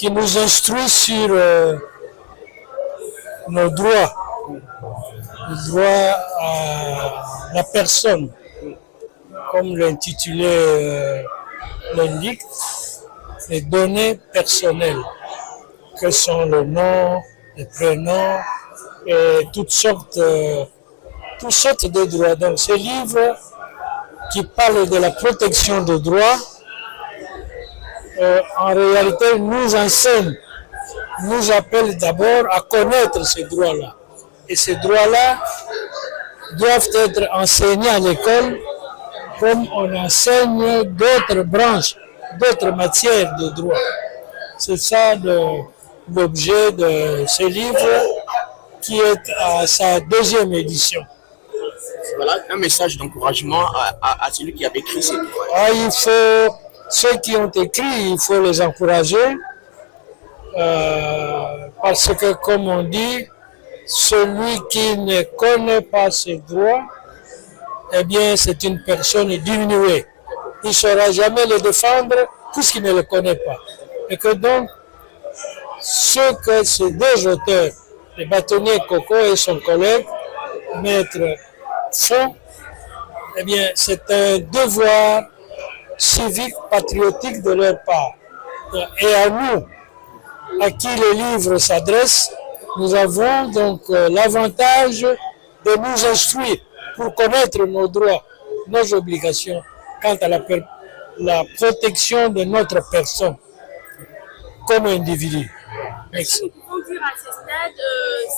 qui nous instruit sur nos droits, le droit à la personne, comme l'intitulé l'indique, les données personnelles, que sont le nom, les prénoms et toutes sortes de droits. Donc ce livre qui parle de la protection des droits, en réalité nous enseigne, nous appelle d'abord à connaître ces droits-là. Et ces droits-là doivent être enseignés à l'école comme on enseigne d'autres branches, d'autres matières de droit. C'est ça l'objet de ce livre qui est à sa deuxième édition. Voilà un message d'encouragement à celui qui avait écrit ces livres. Il faut, ceux qui ont écrit, il faut les encourager parce que, comme on dit, celui qui ne connaît pas ses droits, eh bien, c'est une personne diminuée. Il ne saura jamais les défendre puisqu'il ne le connaît pas. Et que donc, ce que ces deux auteurs, le bâtonnier Coco et son collègue, maître font, eh bien, c'est un devoir civique, patriotique de leur part. Et à nous, à qui le livre s'adresse, nous avons donc l'avantage de nous instruire pour connaître nos droits, nos obligations quant à la protection de notre personne comme individu. Merci. Pour dire à ce stade,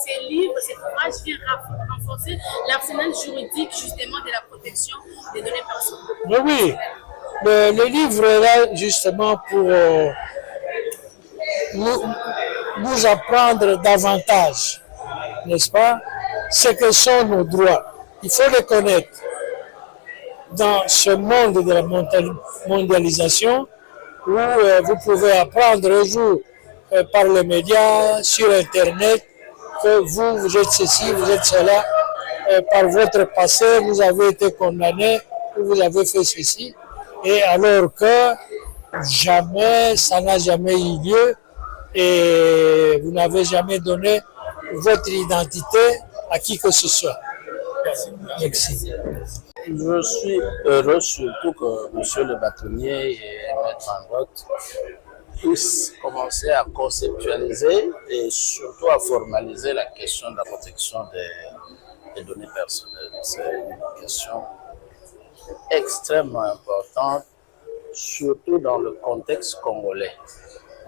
ces livres, ces ouvrages viennent renforcer l'arsenal juridique justement de la protection des données personnelles. Mais oui, le livre est là justement pour nous apprendre davantage, n'est-ce pas, ce que sont nos droits. Il faut les connaître. Dans ce monde de la mondialisation, où vous pouvez apprendre un jour par les médias, sur Internet, que vous êtes ceci, vous êtes cela, par votre passé, vous avez été condamné, vous avez fait ceci, et alors que jamais, ça n'a jamais eu lieu, et vous n'avez jamais donné votre identité à qui que ce soit. Merci. Je suis heureux surtout que M. le bâtonnier et Maître Angotte puissent commencer à conceptualiser et surtout à formaliser la question de la protection des données personnelles. C'est une question extrêmement importante, surtout dans le contexte congolais,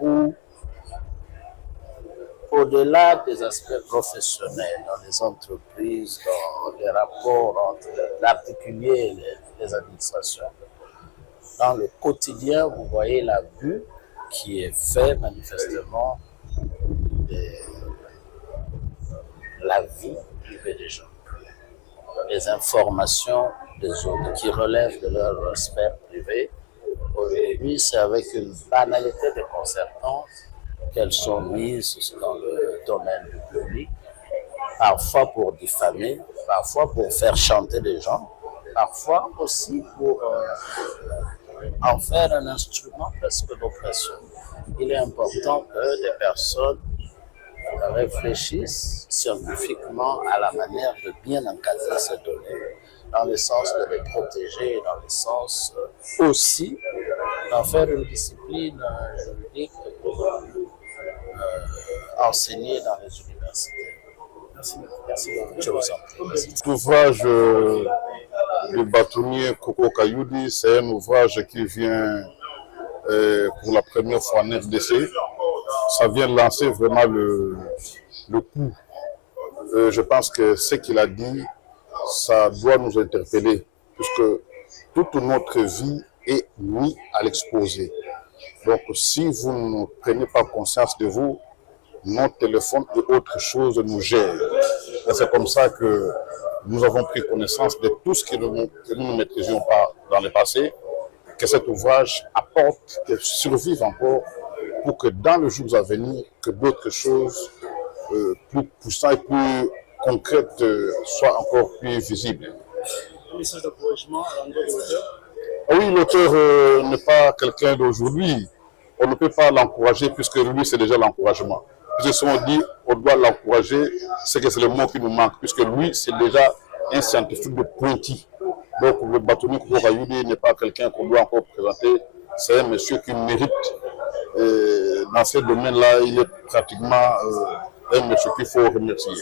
où au-delà des aspects professionnels, dans les entreprises, dans les rapports entre les particuliers et les administrations, dans le quotidien, vous voyez l'abus qui est fait manifestement de la vie privée des gens, les informations des autres qui relèvent de leur sphère privée. Aujourd'hui, c'est avec une banalité déconcertante qu'elles sont mises dans le domaine du public, parfois pour diffamer, parfois pour faire chanter des gens, parfois aussi pour en faire un instrument presque d'oppression. Il est important que des personnes réfléchissent scientifiquement à la manière de bien encadrer ces données, dans le sens de les protéger, dans le sens aussi d'en faire une discipline juridique pour enseigner dans les universités. Merci. Je vous en prie. L'ouvrage du bâtonnier Coco Kayoudi, c'est un ouvrage qui vient pour la première fois en RDC. Ça vient lancer vraiment le coup. Je pense que ce qu'il a dit, ça doit nous interpeller, puisque toute notre vie est mise à l'exposé. Donc, si vous ne prenez pas conscience de vous, nos téléphones et autres choses nous gèrent. Et c'est comme ça que nous avons pris connaissance de tout ce que nous ne maitrisions pas dans le passé, que cet ouvrage apporte, que survive encore, pour que dans les jours à venir, que d'autres choses plus puissantes et plus concrètes soient encore plus visibles. Un message d'encouragement à l'endroit de l'auteur. Oui, l'auteur n'est pas quelqu'un d'aujourd'hui. on ne peut pas l'encourager puisque lui, c'est déjà l'encouragement. Puisque si on dit on doit l'encourager, c'est que c'est le mot qui nous manque, puisque lui, c'est déjà un scientifique de pointy. Donc le bâtonnier Koko Kayudi n'est pas quelqu'un qu'on doit encore présenter, c'est un monsieur qui mérite. Dans ce domaine-là, il est pratiquement un monsieur qu'il faut remercier.